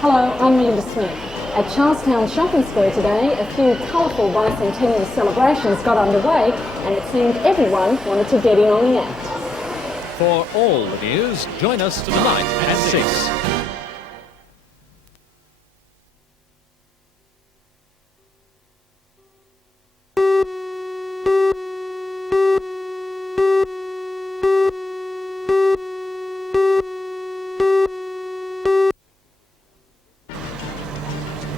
Hello, I'm Linda Smith. At Charlestown Shopping Square today, a few colourful Bicentennial celebrations got underway and it seemed everyone wanted to get in on the act. For all the news, join us tonight at 6.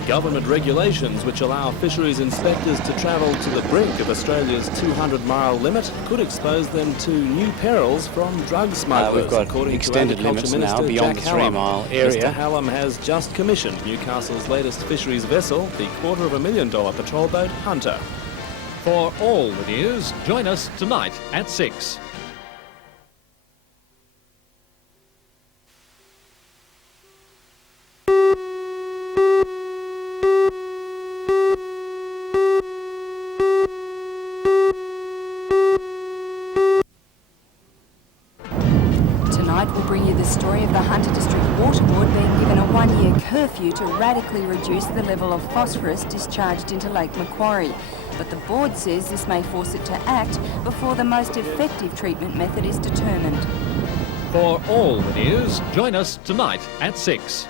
Government regulations which allow fisheries inspectors to travel to the brink of Australia's 200-mile limit could expose them to new perils from drug smugglers. We've got according extended to limits now Minister beyond Jack the Hallam. 3-mile area. Mr Hallam has just commissioned Newcastle's latest fisheries vessel, the $250,000 patrol boat Hunter. For all the news, join us tonight at 6. We'll bring you the story of the Hunter District Water Board being given a 1-year curfew to radically reduce the level of phosphorus discharged into Lake Macquarie. But the board says this may force it to act before the most effective treatment method is determined. For all the news, join us tonight at 6.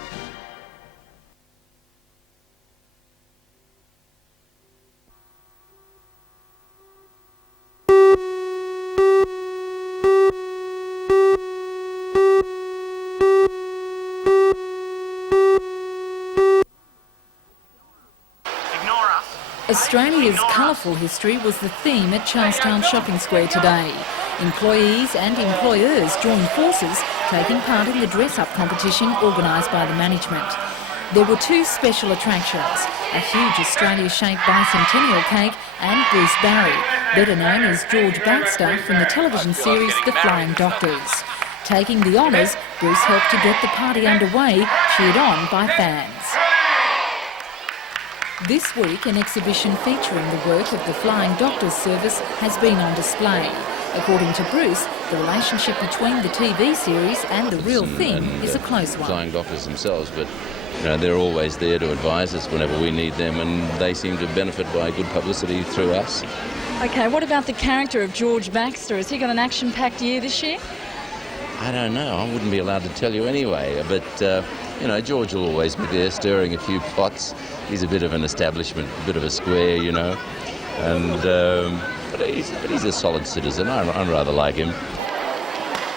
Australia's colourful history was the theme at Charlestown Shopping Square today. Employees and employers joined forces, taking part in the dress-up competition organised by the management. There were 2 special attractions, a huge Australia-shaped bicentennial cake and Bruce Barry, better known as George Baxter from the television series The Flying Doctors. Taking the honours, Bruce helped to get the party underway, cheered on by fans. This week, an exhibition featuring the work of the Flying Doctors service has been on display. According to Bruce, the relationship between the TV series and the real thing is a close one. Flying Doctors themselves, but they're always there to advise us whenever we need them, and they seem to benefit by good publicity through us. OK, what about the character of George Baxter? Has he got an action-packed year this year? I don't know. I wouldn't be allowed to tell you anyway, but George will always be there stirring a few pots. He's a bit of an establishment, a bit of a square, and but he's a solid citizen. I rather like him.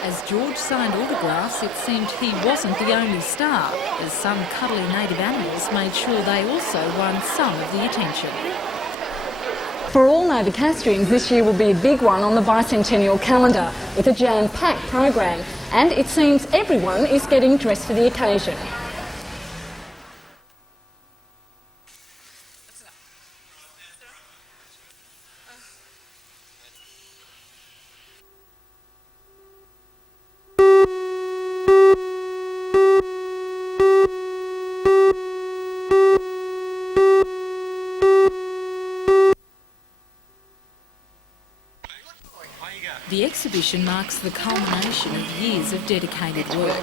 As George signed autographs, it seemed he wasn't the only star, as some cuddly native animals made sure they also won some of the attention. For all Novocastrians, this year will be a big one on the Bicentennial calendar, with a jam-packed program, and it seems everyone is getting dressed for the occasion. The exhibition marks the culmination of years of dedicated work.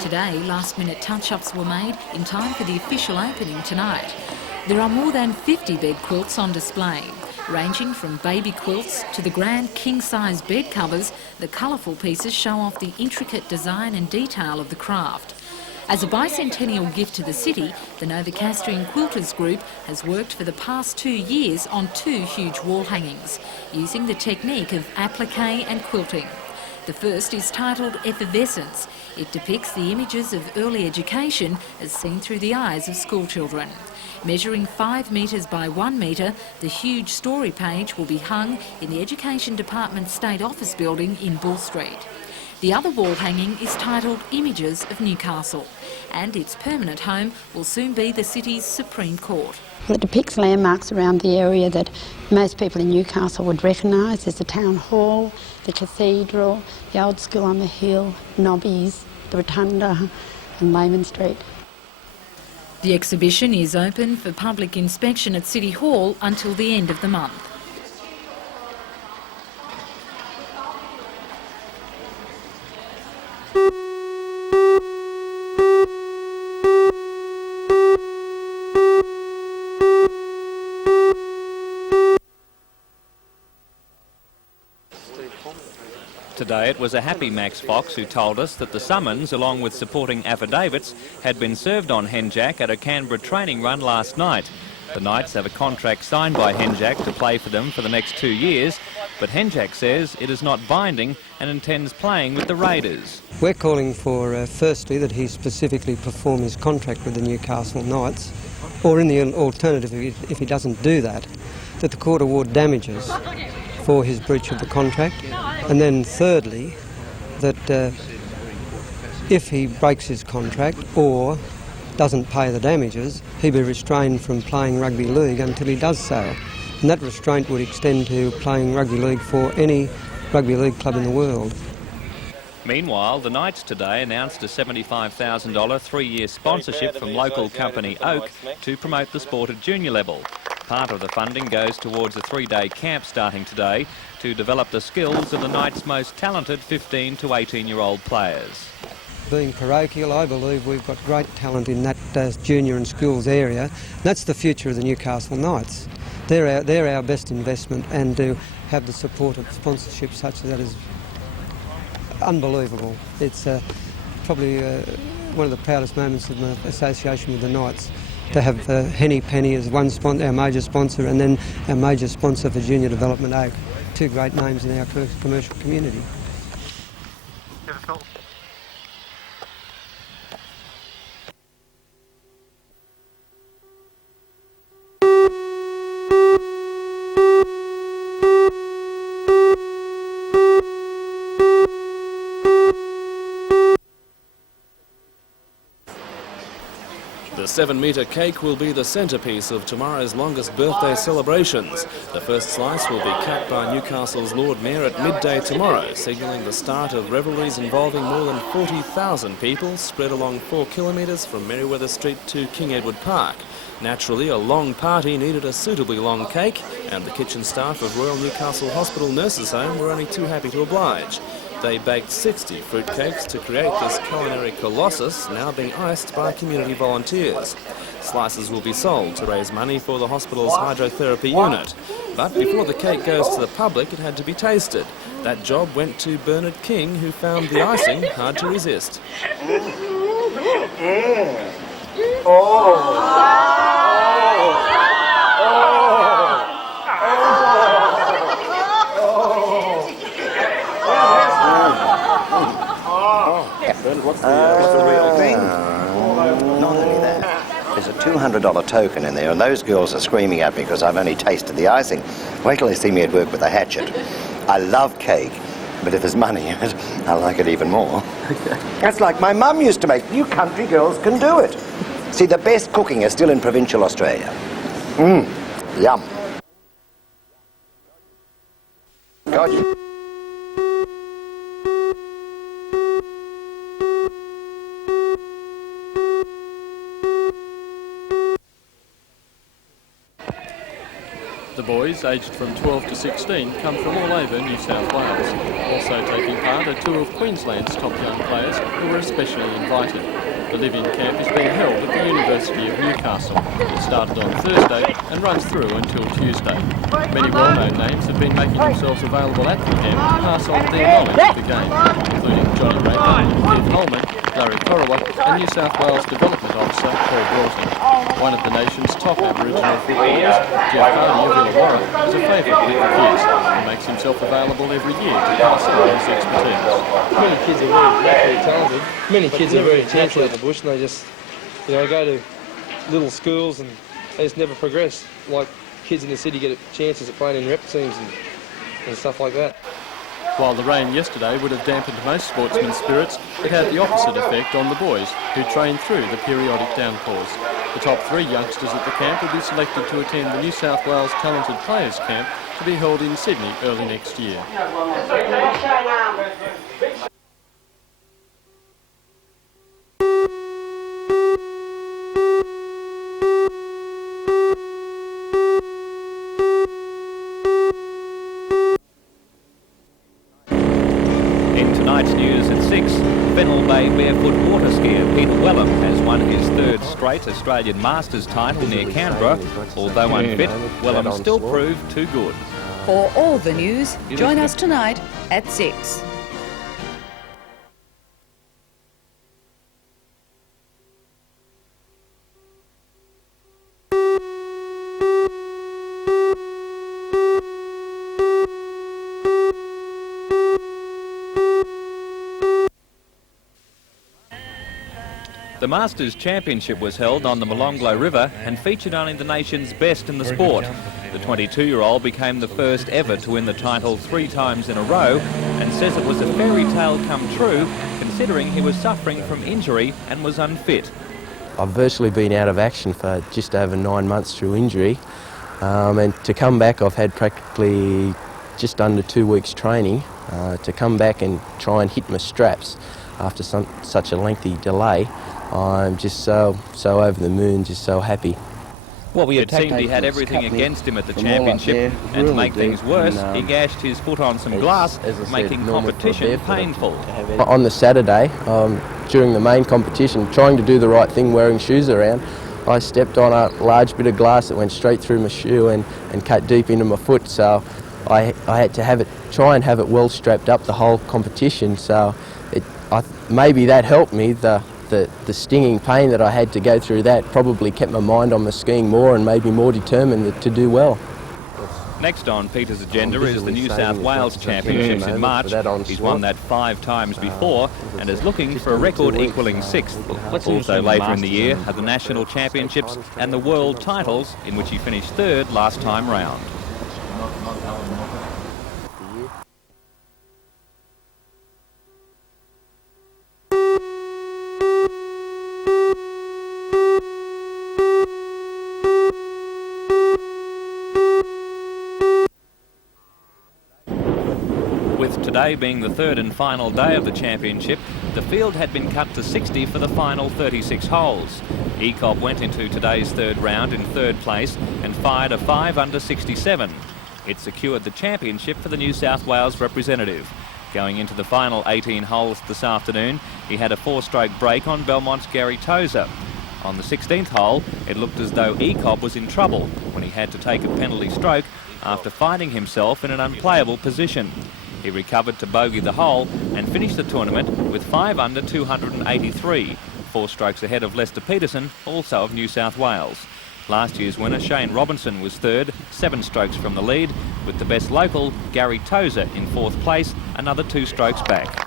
Today, last-minute touch-ups were made in time for the official opening tonight. There are more than 50 bed quilts on display. Ranging from baby quilts to the grand king-size bed covers, the colourful pieces show off the intricate design and detail of the craft. As a bicentennial gift to the city, the Novocastrian Quilters group has worked for the past 2 years on 2 huge wall hangings, using the technique of applique and quilting. The first is titled Effervescence. It depicts the images of early education as seen through the eyes of schoolchildren. Measuring 5 metres by 1 metre, the huge story page will be hung in the Education Department State Office building in Bull Street. The other wall hanging is titled Images of Newcastle, and its permanent home will soon be the city's Supreme Court. It depicts landmarks around the area that most people in Newcastle would recognise. There's the Town Hall, the Cathedral, the Old School on the Hill, Nobby's, the Rotunda and Layman Street. The exhibition is open for public inspection at City Hall until the end of the month. Today it was a happy Max Fox who told us that the summons, along with supporting affidavits, had been served on Henjack at a Canberra training run last night. The Knights have a contract signed by Henjack to play for them for the next 2 years, but Henjack says it is not binding and intends playing with the Raiders. We're calling for, firstly, that he specifically perform his contract with the Newcastle Knights, or in the alternative, if he doesn't do that, that the court award damages for his breach of the contract. And then thirdly, that if he breaks his contract or doesn't pay the damages, he be restrained from playing rugby league until he does so. And that restraint would extend to playing rugby league for any rugby league club in the world. Meanwhile, the Knights today announced a $75,000 3-year sponsorship from local company Oak to promote the sport at junior level. Part of the funding goes towards a 3-day camp starting today to develop the skills of the Knights' most talented 15 to 18-year-old players. Being parochial, I believe we've got great talent in that junior and schools area. That's the future of the Newcastle Knights. They're our best investment, and to have the support of sponsorship such as that is unbelievable. It's probably one of the proudest moments of my association with the Knights, to have Henny Penny as our major sponsor, and then our major sponsor for junior development, Oak. Two great names in our commercial community. The 7-metre cake will be the centrepiece of tomorrow's longest birthday celebrations. The first slice will be cut by Newcastle's Lord Mayor at midday tomorrow, signalling the start of revelries involving more than 40,000 people spread along 4 kilometres from Merriweather Street to King Edward Park. Naturally, a long party needed a suitably long cake, and the kitchen staff of Royal Newcastle Hospital Nurses Home were only too happy to oblige. They baked 60 fruitcakes to create this culinary colossus, now being iced by community volunteers. Slices will be sold to raise money for the hospital's hydrotherapy unit. But before the cake goes to the public, it had to be tasted. That job went to Bernard King, who found the icing hard to resist. What's the real thing? Not only that, there's a $200 token in there, and those girls are screaming at me because I've only tasted the icing. Wait till they see me at work with a hatchet. I love cake, but if there's money in it, I like it even more. That's like my mum used to make. You country girls can do it. See, the best cooking is still in provincial Australia. Yum. God. The boys, aged from 12 to 16, come from all over New South Wales. Also taking part are 2 of Queensland's top young players who were especially invited. The live-in camp is being held at the University of Newcastle. It started on Thursday and runs through until Tuesday. Many well-known names have been making themselves available at the camp to pass on their knowledge of the game, including Johnny Raymond, Keith Holman, Larry Torres and New South Wales Development Officer Paul Broughton. One of the nation's top Aboriginal footballers, Jeff Hardy of Illawarra, is a favourite with the kids and makes himself available every year to pass on his expertise. Many kids are very naturally talented. Many kids are very naturally in the bush, and they just, go to little schools and they just never progress. Like kids in the city get chances at playing in rep teams and stuff like that. While the rain yesterday would have dampened most sportsmen's spirits, it had the opposite effect on the boys, who trained through the periodic downpours. The top 3 youngsters at the camp will be selected to attend the New South Wales Talented Players Camp to be held in Sydney early next year. News at 6. Fennell Bay barefoot water skier Peter Welland has won his 3rd straight Australian Masters title near Canberra. Although unfit, Welland still proved too good. For all the news, join us tonight at 6. The Masters Championship was held on the Molonglo River and featured only the nation's best in the sport. The 22-year-old became the first ever to win the title 3 times in a row and says it was a fairy tale come true, considering he was suffering from injury and was unfit. I've virtually been out of action for just over 9 months through injury, and to come back I've had practically just under 2 weeks training to come back and try and hit my straps after such a lengthy delay. I'm just so over the moon, just so happy. Well, it seemed he had everything against him at the championship, and to make things worse, he gashed his foot on some glass, making competition painful. On the Saturday, during the main competition, trying to do the right thing, wearing shoes around, I stepped on a large bit of glass that went straight through my shoe and cut deep into my foot, so I had to try and have it well strapped up the whole competition, so maybe that helped me. The stinging pain that I had to go through that probably kept my mind on my skiing more and made me more determined to do well. Next on Peter's agenda is the New South Wales Championships in March. He's won that 5 times before and is looking for a record equalling 6th. Also later in the year are the National Championships and the World Titles, in which he finished 3rd last time round. Today being the 3rd and final day of the championship, the field had been cut to 60 for the final 36 holes. ECOB went into today's 3rd round in 3rd place and fired a 5 under 67. It secured the championship for the New South Wales representative. Going into the final 18 holes this afternoon, he had a 4-stroke break on Belmont's Gary Tozer. On the 16th hole, it looked as though ECOB was in trouble when he had to take a penalty stroke after finding himself in an unplayable position. He recovered to bogey the hole and finished the tournament with 5 under 283, 4 strokes ahead of Lester Peterson, also of New South Wales. Last year's winner, Shane Robinson, was 3rd, 7 strokes from the lead, with the best local, Gary Tozer, in 4th place, another 2 strokes back.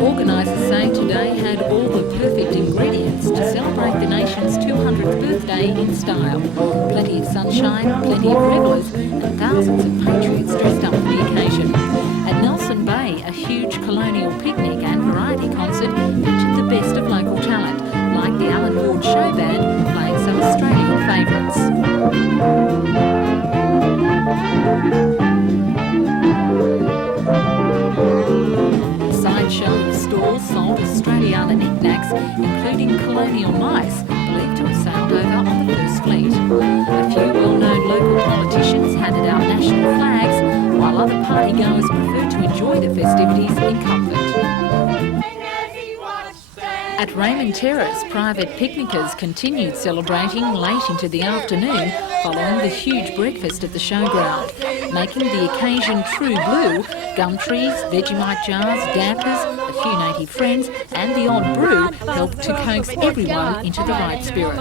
Organisers say today had all the perfect ingredients to celebrate the nation's 200th birthday in style. Plenty of sunshine, plenty of revellers and thousands of patriots dressed up for the occasion. At Nelson Bay, a huge Colonial picnic and variety concert featured the best of local talent, like the Alan Ward Show Band playing some Australian favourites. Sideshow stalls sold Australiana knickknacks, including Colonial mice, believed to have sailed over on the first fleet. A few well-known local politicians handed out national flags, while other partygoers preferred to enjoy the festivities in comfort. At Raymond Terrace, private picnickers continued celebrating late into the afternoon following the huge breakfast at the showground. Making the occasion true blue, gum trees, Vegemite jars, dampers, a few native friends and the odd brew helped to coax everyone into the right spirit.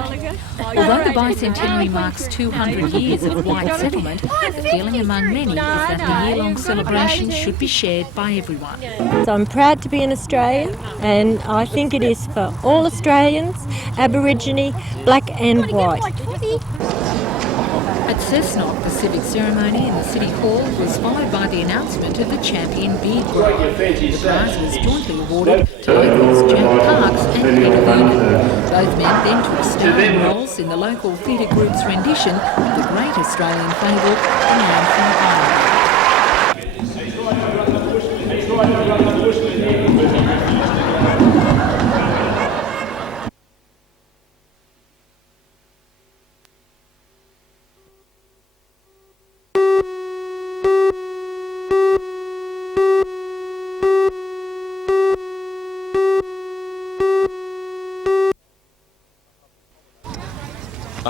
Although the Bicentenary marks 200 years of white settlement, the feeling among many is that the year-long celebration should be shared by everyone. So I'm proud to be an Australian, and I think it is for all Australians, Aborigine, black and white. At Cessnock, the civic ceremony in the City Hall was followed by the announcement of the champion beard group. The prize was jointly awarded to locals Jack Parks and Peter Vernon. Both men then took starring roles in the local theatre group's rendition of the great Australian fable, The Man from Ireland.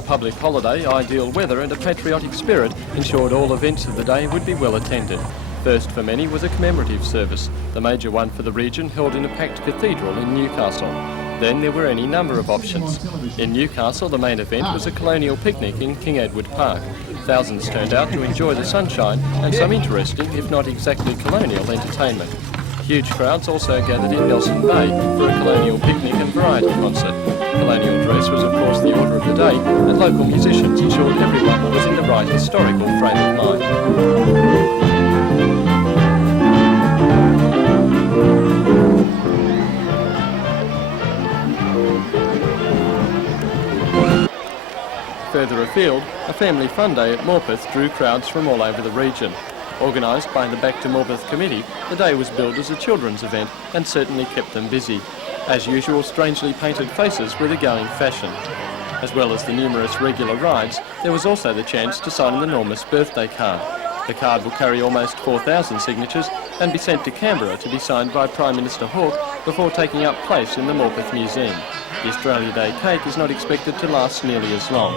public holiday, ideal weather and a patriotic spirit ensured all events of the day would be well attended. First for many was a commemorative service, the major one for the region held in a packed cathedral in Newcastle. Then there were any number of options. In Newcastle, the main event was a colonial picnic in King Edward Park. Thousands turned out to enjoy the sunshine and some interesting, if not exactly colonial, entertainment. Huge crowds also gathered in Nelson Bay for a colonial picnic and variety concert. Colonial dress was of course the order of the day, and local musicians ensured everyone was in the right historical frame of mind. Further afield, a family fun day at Morpeth drew crowds from all over the region. Organised by the Back to Morpeth Committee, the day was billed as a children's event and certainly kept them busy. As usual, strangely painted faces were the going fashion. As well as the numerous regular rides, there was also the chance to sign an enormous birthday card. The card will carry almost 4,000 signatures and be sent to Canberra to be signed by Prime Minister Hawke before taking up place in the Morpeth Museum. The Australia Day cake is not expected to last nearly as long.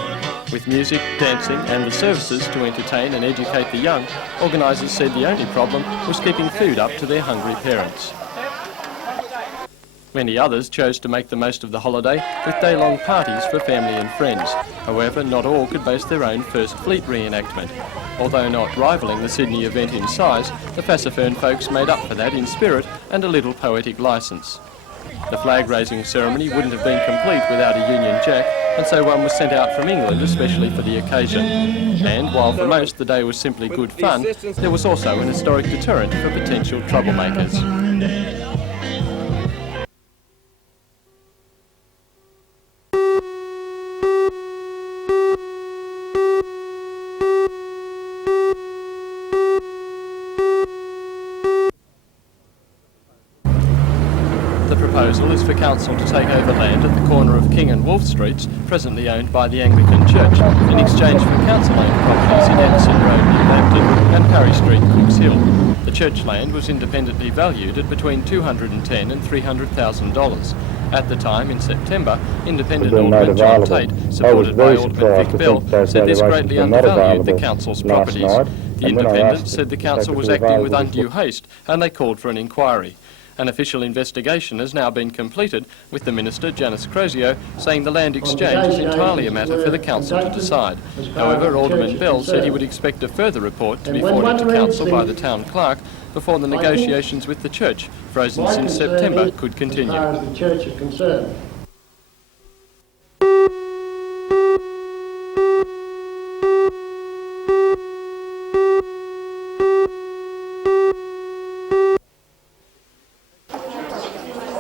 With music, dancing and the services to entertain and educate the young, organisers said the only problem was keeping food up to their hungry parents. Many others chose to make the most of the holiday with day-long parties for family and friends. However, not all could boast their own First Fleet reenactment. Although not rivalling the Sydney event in size, the Fassifern folks made up for that in spirit and a little poetic licence. The flag-raising ceremony wouldn't have been complete without a Union Jack, and so one was sent out from England especially for the occasion. And while for most the day was simply good fun, there was also an historic deterrent for potential troublemakers. The proposal is for Council to take over land at the corner of King and Wolfe Streets, presently owned by the Anglican Church, in exchange for council-owned properties in Anderson Road, Newhampton, and Parry Street, Cooks Hill. The church land was independently valued at between $210,000 and $300,000. At the time, in September, Independent Alderman John Tate, supported by Alderman Vic Bell, said this greatly undervalued the Council's properties. The Independents said the Council was acting with undue haste, and they called for an inquiry. An official investigation has now been completed, with the Minister, Janice Crozio, saying the land exchange is entirely a matter for the Council to decide. However, Alderman Bell said he would expect a further report to be forwarded to Council by the Town Clerk before the negotiations with the Church, frozen since September, could continue.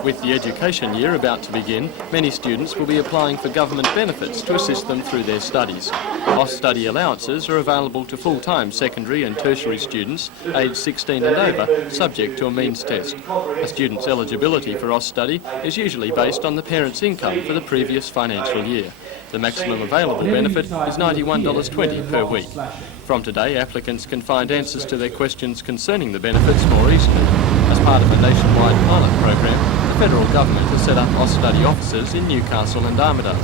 With the education year about to begin, many students will be applying for government benefits to assist them through their studies. Austudy allowances are available to full-time secondary and tertiary students aged 16 and over, subject to a means test. A student's eligibility for Austudy is usually based on the parent's income for the previous financial year. The maximum available benefit is $91.20 per week. From today, applicants can find answers to their questions concerning the benefits more easily. As part of a nationwide pilot program, the federal government has set up Austudy offices in Newcastle and Armidale.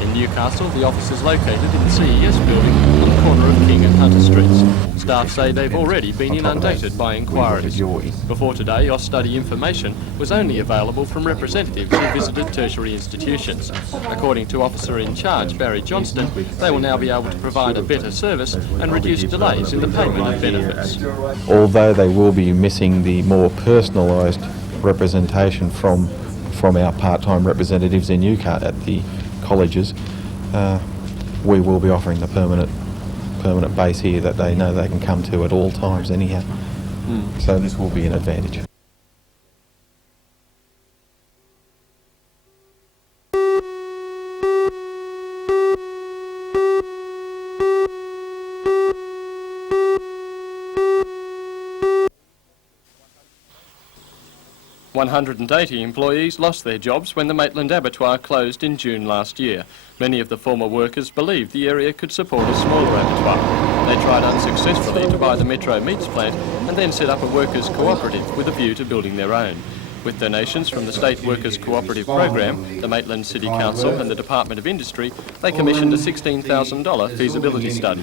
In Newcastle, the office is located in the CES building on the corner of King and Hunter Streets. Staff say they've already been inundated by inquiries. Before today, Austudy information was only available from representatives who visited tertiary institutions. According to Officer in Charge Barry Johnston, they will now be able to provide a better service and reduce delays in the payment of benefits. Although they will be missing the more personalised representation from our part-time representatives in Newcastle at the colleges, we will be offering the permanent base here that they know they can come to at all times anyhow. So this will be an advantage. $180 employees lost their jobs when the Maitland Abattoir closed in June last year. Many of the former workers believed the area could support a smaller abattoir. They tried unsuccessfully to buy the Metre meats plant and then set up a workers' cooperative with a view to building their own. With donations from the State Workers Cooperative Program, the Maitland City Council and the Department of Industry, they commissioned a $16,000 feasibility study.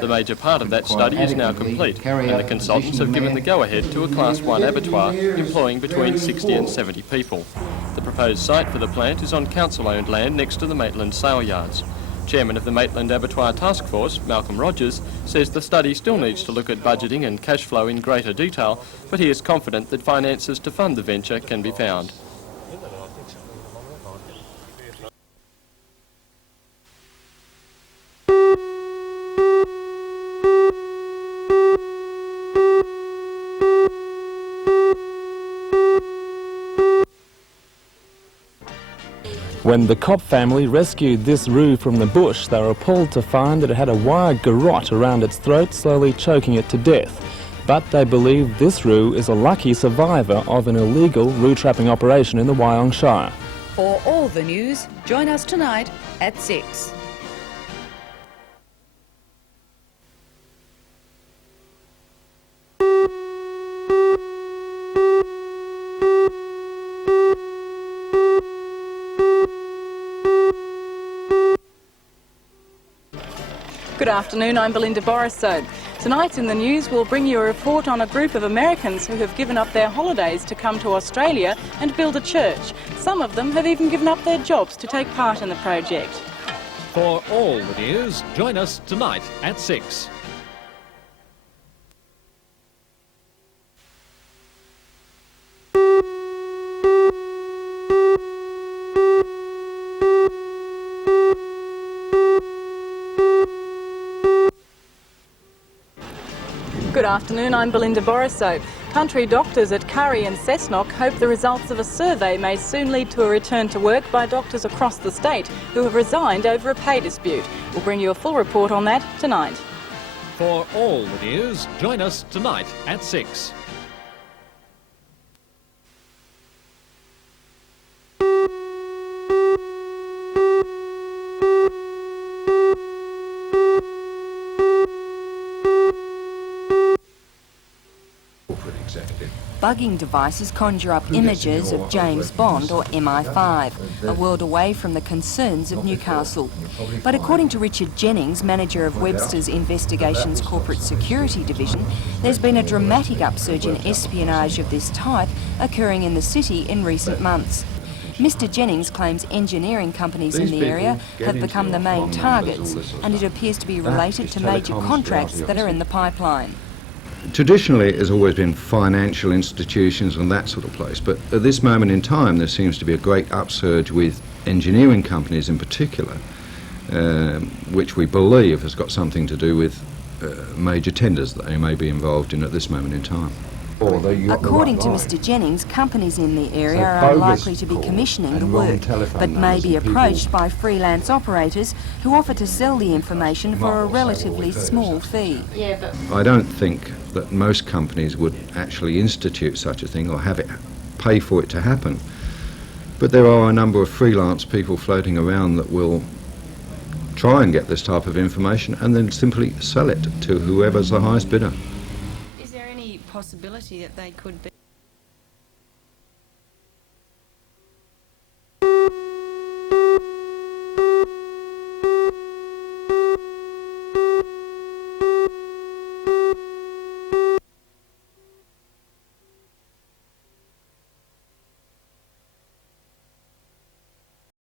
The major part of that study is now complete, and the consultants have given the go-ahead to a Class 1 abattoir employing between 60 and 70 people. The proposed site for the plant is on council-owned land next to the Maitland sale yards. Chairman of the Maitland Abattoir Task Force, Malcolm Rogers, says the study still needs to look at budgeting and cash flow in greater detail, but he is confident that finances to fund the venture can be found. When the Kopp family rescued this roo from the bush, they were appalled to find that it had a wire garrote around its throat, slowly choking it to death. But they believe this roo is a lucky survivor of an illegal roo trapping operation in the Wyong Shire. For all the news, join us tonight at 6. Good afternoon, I'm Belinda Borisode. Tonight in the news we'll bring you a report on a group of Americans who have given up their holidays to come to Australia and build a church. Some of them have even given up their jobs to take part in the project. For all the news, join us tonight at 6. Good afternoon, I'm Belinda Borisode. Country doctors at Curry and Cessnock hope the results of a survey may soon lead to a return to work by doctors across the state who have resigned over a pay dispute. We'll bring you a full report on that tonight. For all the news, join us tonight at 6. Bugging devices conjure up images of James Bond or MI5, a world away from the concerns of Newcastle. But according to Richard Jennings, manager of Webster's Investigations Corporate Security Division, there's been a dramatic upsurge in espionage of this type occurring in the city in recent months. Mr Jennings claims engineering companies in the area have become the main targets, and it appears to be related to major contracts that are in the pipeline. Traditionally, it has always been financial institutions and that sort of place, but at this moment in time there seems to be a great upsurge with engineering companies in particular, which we believe has got something to do with major tenders that they may be involved in at this moment in time. According to Mr Jennings, companies in the area are unlikely to be commissioning the work, but may be approached by freelance operators who offer to sell the information for a relatively small fee. I don't think that most companies would actually institute such a thing or have it pay for it to happen, but there are a number of freelance people floating around that will try and get this type of information and then simply sell it to whoever's the highest bidder. Is there any possibility that they could be